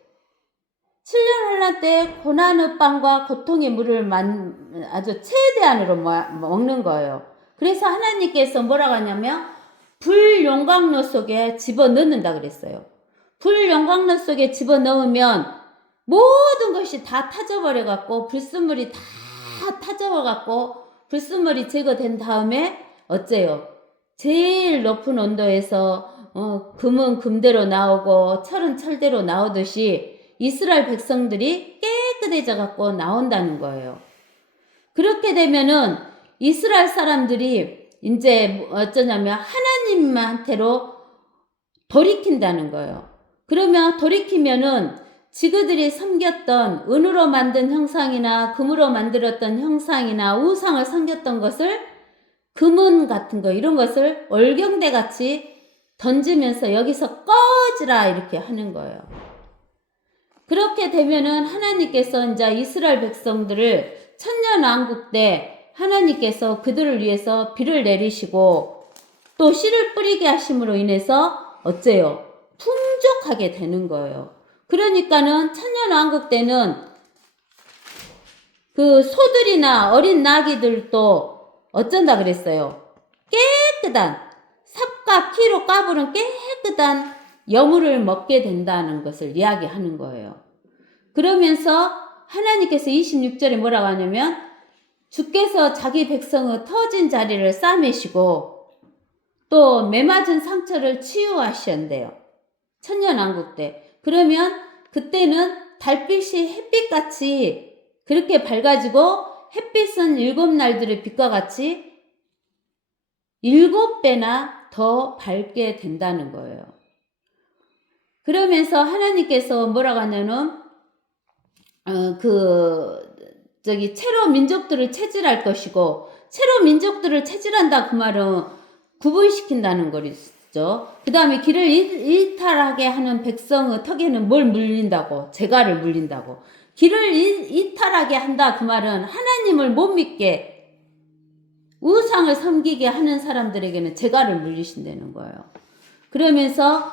7년 환란 때 고난의 빵과 고통의 물을 아주 최대한으로 먹는 거예요. 그래서 하나님께서 뭐라고 하냐면 불 용광로 속에 집어넣는다 그랬어요. 불 용광로 속에 집어넣으면 모든 것이 다 타져버려갖고 불순물이 다 타져버려갖고 불순물이 제거된 다음에 어째요? 제일 높은 온도에서 금은 금대로 나오고 철은 철대로 나오듯이 이스라엘 백성들이 깨끗해져 갖고 나온다는 거예요. 그렇게 되면은 이스라엘 사람들이 이제 어쩌냐면 하나님한테로 돌이킨다는 거예요. 그러면 돌이키면은 지그들이 섬겼던 은으로 만든 형상이나 금으로 만들었던 형상이나 우상을 섬겼던 것을 금은 같은 거 이런 것을 얼경대 같이 던지면서 여기서 꺼지라 이렇게 하는 거예요. 그렇게 되면은 하나님께서 이제 이스라엘 백성들을 천년왕국 때 하나님께서 그들을 위해서 비를 내리시고 또 씨를 뿌리게 하심으로 인해서 어째요? 풍족하게 되는 거예요. 그러니까는 천년왕국 때는 그 소들이나 어린 나귀들도 어쩐다 그랬어요. 깨끗한 삽과 키로 까부른 깨끗한 여물을 먹게 된다는 것을 이야기하는 거예요. 그러면서 하나님께서 26절에 뭐라고 하냐면 주께서 자기 백성의 터진 자리를 싸매시고 또 매맞은 상처를 치유하셨는데요. 천년왕국 때. 그러면 그때는 달빛이 햇빛같이 그렇게 밝아지고 햇빛은 7날들의 빛과 같이 7배나 더 밝게 된다는 거예요. 그러면서 하나님께서 뭐라고 하냐면 체로 민족들을 체질할 것이고 체로 민족들을 체질한다 그 말은 구분시킨다는 거죠. 그 다음에 길을 이탈하게 하는 백성의 턱에는 뭘 물린다고? 재갈을 물린다고. 길을 이탈하게 한다 그 말은 하나님을 못 믿게 우상을 섬기게 하는 사람들에게는 재갈을 물리신다는 거예요. 그러면서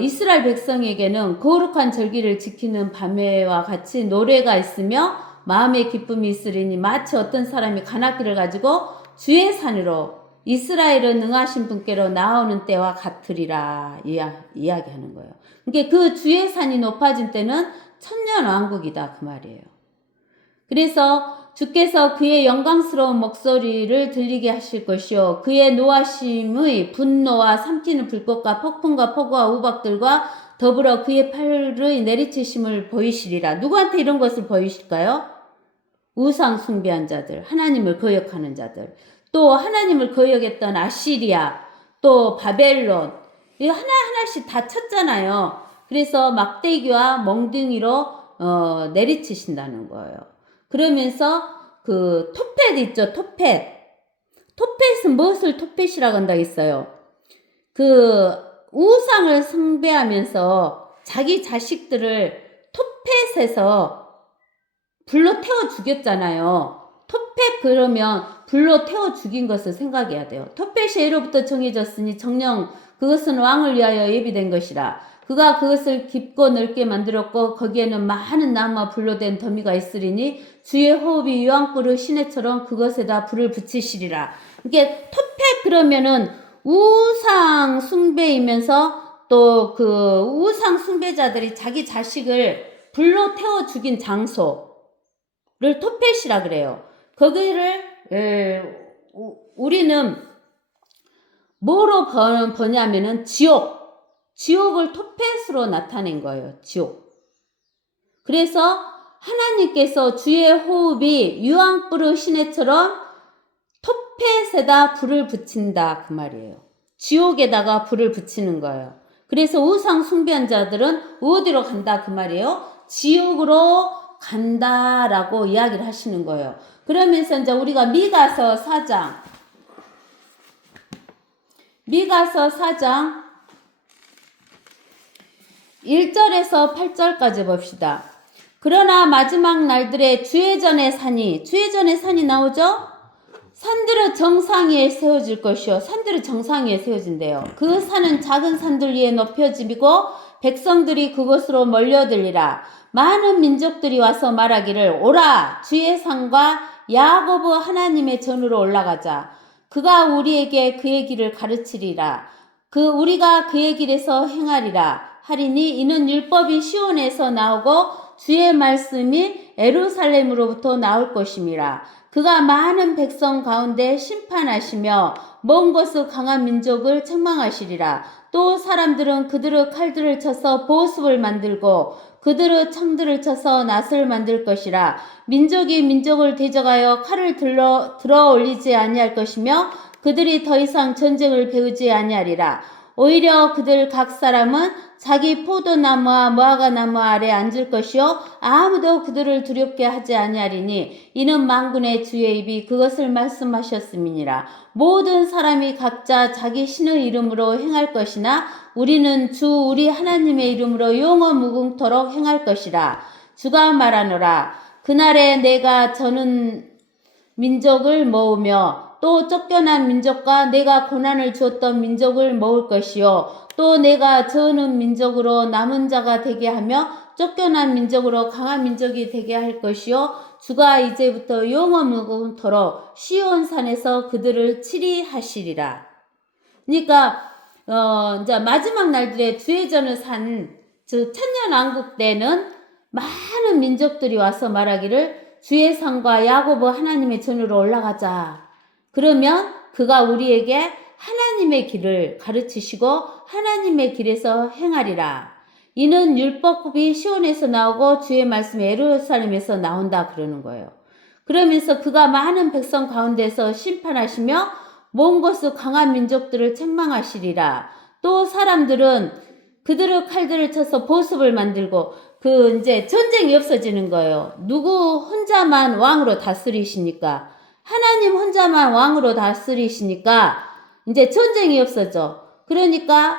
이스라엘 백성에게는 거룩한 절기를 지키는 밤에와 같이 노래가 있으며 마음의 기쁨이 있으리니 마치 어떤 사람이 관악기를 가지고 주의 산으로 이스라엘은 능하신 분께로 나오는 때와 같으리라 이야기하는 거예요. 그러니까 그 주의 산이 높아진 때는 천년왕국이다 그 말이에요. 그래서 주께서 그의 영광스러운 목소리를 들리게 하실 것이요 그의 노하심의 분노와 삼키는 불꽃과 폭풍과 폭우와 우박들과 더불어 그의 팔의 내리치심을 보이시리라. 누구한테 이런 것을 보이실까요? 우상 숭배한 자들, 하나님을 거역하는 자들, 또 하나님을 거역했던 아시리아, 또 바벨론, 이거 하나하나씩 다 쳤잖아요. 그래서 막대기와 멍둥이로 내리치신다는 거예요. 그러면서 그 토펫 있죠, 토펫. 토펫은 무엇을 토펫이라고 한다고 했어요? 그 우상을 숭배하면서 자기 자식들을 토펫에서 불로 태워 죽였잖아요. 토펫 그러면 불로 태워 죽인 것을 생각해야 돼요. 토펫이 예로부터 정해졌으니 정령 그것은 왕을 위하여 예비된 것이라. 그가 그것을 깊고 넓게 만들었고 거기에는 많은 나무와 불로 된 더미가 있으리니 주의 호흡이 유황불의 시내처럼 그것에다 불을 붙이시리라. 이게 토펫 그러면은 우상 숭배이면서 또 그 우상 숭배자들이 자기 자식을 불로 태워 죽인 장소를 토펫이라 그래요. 거기를 우리는 뭐로 보냐면은 지옥을 토펫으로 나타낸 거예요. 지옥. 그래서 하나님께서 주의 호흡이 유황불의 시내처럼 토펫에다 불을 붙인다 그 말이에요. 지옥에다가 불을 붙이는 거예요. 그래서 우상 숭배한 자들은 어디로 간다 그 말이에요. 지옥으로 간다라고 이야기를 하시는 거예요. 그러면서 이제 우리가 미가서 4장 1절에서 8절까지 봅시다. 그러나 마지막 날들에 주의전의 산이 나오죠? 산들은 정상 위에 세워질 것이요. 산들은 정상 위에 세워진대요. 그 산은 작은 산들 위에 높여지고 백성들이 그곳으로 몰려들리라. 많은 민족들이 와서 말하기를 오라 주의 산과 야고보 하나님의 전으로 올라가자. 그가 우리에게 그의 길을 가르치리라. 우리가 그의 길에서 행하리라. 하리니 이는 율법이 시온에서 나오고 주의 말씀이 예루살렘으로부터 나올 것임이라. 그가 많은 백성 가운데 심판하시며 먼 곳의 강한 민족을 책망하시리라. 또 사람들은 그들의 칼들을 쳐서 보습을 만들고 그들의 창들을 쳐서 낫을 만들 것이라. 민족이 민족을 대적하여 칼을 들어 올리지 아니할 것이며 그들이 더 이상 전쟁을 배우지 아니하리라. 오히려 그들 각 사람은 자기 포도나무와 무화과나무 아래 앉을 것이요 아무도 그들을 두렵게 하지 아니하리니 이는 만군의 주의 입이 그것을 말씀하셨음이니라. 모든 사람이 각자 자기 신의 이름으로 행할 것이나 우리는 주 우리 하나님의 이름으로 영원 무궁토록 행할 것이라. 주가 말하노라. 그날에 내가 저는 민족을 모으며 또 쫓겨난 민족과 내가 고난을 주었던 민족을 모을 것이요 또 내가 저는 민족으로 남은 자가 되게 하며 쫓겨난 민족으로 강한 민족이 되게 할 것이요 주가 이제부터 영원무궁토록 시온산에서 그들을 치리하시리라. 그러니까 이제 마지막 날들에 주의 전을 즉 천년왕국 때는 많은 민족들이 와서 말하기를 주의 산과 야고보 하나님의 전으로 올라가자. 그러면 그가 우리에게 하나님의 길을 가르치시고 하나님의 길에서 행하리라. 이는 율법이 시온에서 나오고 주의 말씀이 예루살렘에서 나온다 그러는 거예요. 그러면서 그가 많은 백성 가운데서 심판하시며 먼 곳의 강한 민족들을 책망하시리라. 또 사람들은 그들의 칼들을 쳐서 보습을 만들고 이제 전쟁이 없어지는 거예요. 누구 혼자만 왕으로 다스리시니까, 하나님 혼자만 왕으로 다스리시니까 이제 전쟁이 없어져. 그러니까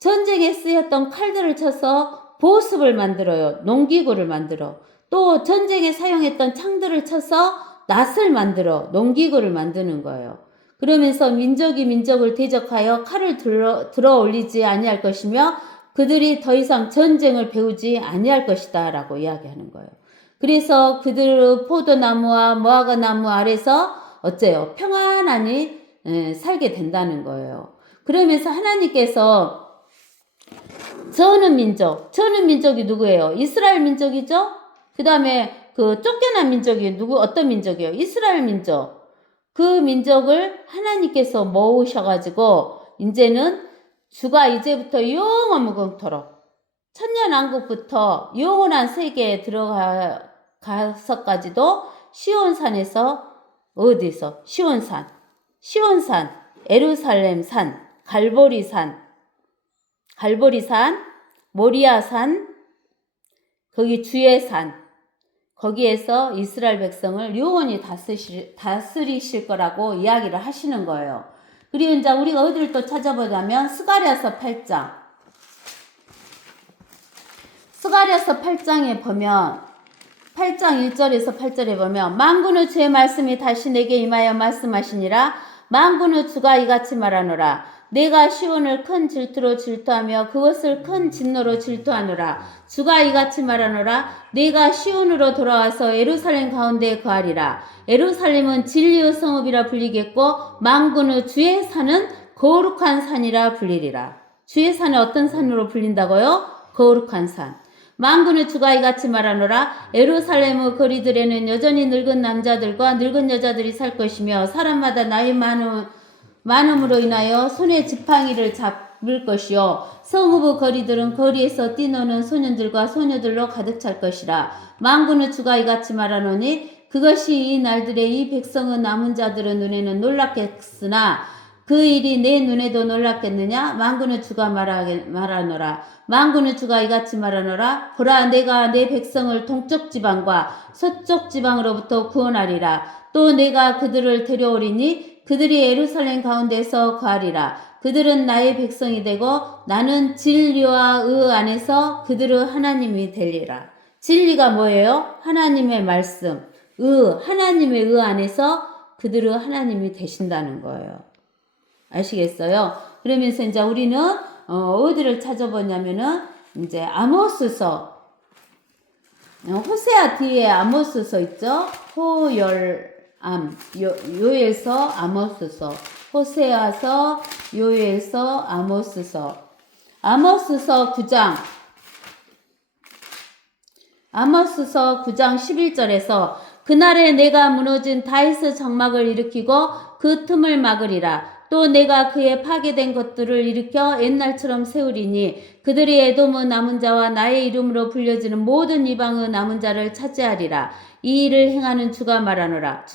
전쟁에 쓰였던 칼들을 쳐서 보습을 만들어요. 농기구를 만들어. 또 전쟁에 사용했던 창들을 쳐서 낫을 만들어 농기구를 만드는 거예요. 그러면서 민족이 민족을 대적하여 칼을 들어 올리지 아니할 것이며 그들이 더 이상 전쟁을 배우지 아니할 것이다 라고 이야기하는 거예요. 그래서 그들의 포도나무와 무화과나무 아래서 어째요? 평안하니 살게 된다는 거예요. 그러면서 하나님께서 저는 민족이 누구예요? 이스라엘 민족이죠? 그 다음에 그 쫓겨난 민족이 어떤 민족이에요? 이스라엘 민족. 그 민족을 하나님께서 모으셔가지고 이제는 주가 이제부터 영원무궁토록 천년왕국부터 영원한 세계에 들어가서까지도 시온산에서 어디서? 시온산, 예루살렘산, 갈보리산, 모리아산, 거기 주의 산, 거기에서 이스라엘 백성을 영원히 다스리실 거라고 이야기를 하시는 거예요. 그리고 이제 우리가 어디를 또 찾아보자면 스가랴서 8장. 스가랴서 8장에 보면 8장 1절에서 8절에 보면 만군의 주의 말씀이 다시 내게 임하여 말씀하시니라. 만군의 주가 이같이 말하노라. 내가 시온을 큰 질투로 질투하며 그것을 큰 진노로 질투하노라. 주가 이같이 말하노라. 내가 시온으로 돌아와서 예루살렘 가운데에 거하리라. 예루살렘은 진리의 성읍이라 불리겠고 만군의 주의 산은 거룩한 산이라 불리리라. 주의 산은 어떤 산으로 불린다고요? 거룩한 산. 만군의 주가 이같이 말하노라. 예루살렘의 거리들에는 여전히 늙은 남자들과 늙은 여자들이 살 것이며 사람마다 나이 많음으로 인하여 손에 지팡이를 잡을 것이요 성읍의 거리들은 거리에서 뛰노는 소년들과 소녀들로 가득 찰 것이라. 만군의 주가 이같이 말하노니 그것이 이 날들에 이 백성의 남은 자들의 눈에는 놀랍겠으나 그 일이 내 눈에도 놀랍겠느냐? 만군의 주가 말하노라. 만군의 주가 이같이 말하노라. 보라, 내가 내 백성을 동쪽 지방과 서쪽 지방으로부터 구원하리라. 또 내가 그들을 데려오리니 그들이 예루살렘 가운데서 거하리라. 그들은 나의 백성이 되고 나는 진리와 의 안에서 그들의 하나님이 되리라. 진리가 뭐예요? 하나님의 말씀. 하나님의 의 안에서 그들의 하나님이 되신다는 거예요. 아시겠어요? 그러면서 이제 우리는 어디를 찾아보냐면은 이제 아모스서, 호세아 뒤에 아모스서 있죠? 요엘서, 아모스서, 호세아서, 요엘서, 아모스서 9장. 아모스서 9장 11절에서 그날에 내가 무너진 다윗의 장막을 일으키고 그 틈을 막으리라. 또 내가 그의 파괴된 것들을 일으켜 옛날처럼 세우리니 그들이 에돔의 남은 자와 나의 이름으로 불려지는 모든 이방의 남은 자를 차지하리라. 이 일을 행하는 주가 말하노라.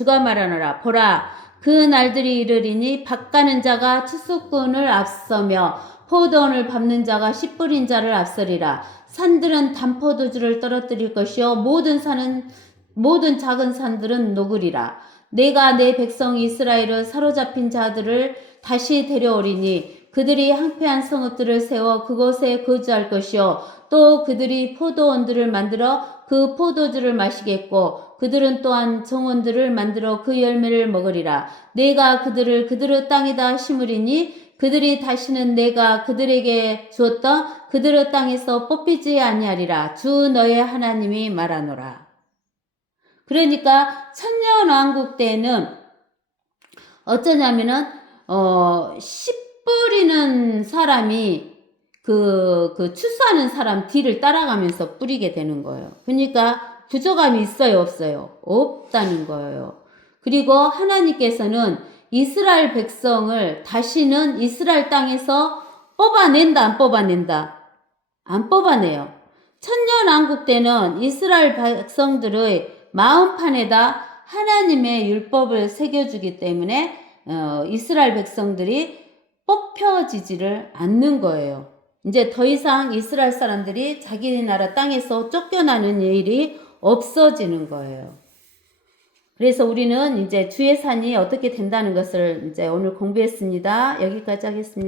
보라, 그 날들이 이르리니 밭가는 자가 추수꾼을 앞서며 포도원을 밟는 자가 씨 뿌린 자를 앞서리라. 산들은 단포도주를 떨어뜨릴 것이요 모든 작은 산들은 녹으리라. 내가 내 백성 이스라엘을 사로잡힌 자들을 다시 데려오리니 그들이 항폐한 성읍들을 세워 그곳에 거주할 것이요 또 그들이 포도원들을 만들어 그 포도주를 마시겠고 그들은 또한 정원들을 만들어 그 열매를 먹으리라. 내가 그들을 그들의 땅에다 심으리니 그들이 다시는 내가 그들에게 주었던 그들의 땅에서 뽑히지 아니하리라. 주 너의 하나님이 말하노라. 그러니까 천년왕국 때는 어쩌냐면은 씨 뿌리는 사람이 그 추수하는 사람 뒤를 따라가면서 뿌리게 되는 거예요. 그러니까 부족함이 있어요, 없어요? 없다는 거예요. 그리고 하나님께서는 이스라엘 백성을 다시는 이스라엘 땅에서 뽑아낸다, 안 뽑아낸다? 안 뽑아내요. 천년왕국 때는 이스라엘 백성들의 마음판에다 하나님의 율법을 새겨주기 때문에 이스라엘 백성들이 뽑혀지지를 않는 거예요. 이제 더 이상 이스라엘 사람들이 자기 나라 땅에서 쫓겨나는 일이 없어지는 거예요. 그래서 우리는 이제 주의 산이 어떻게 된다는 것을 이제 오늘 공부했습니다. 여기까지 하겠습니다.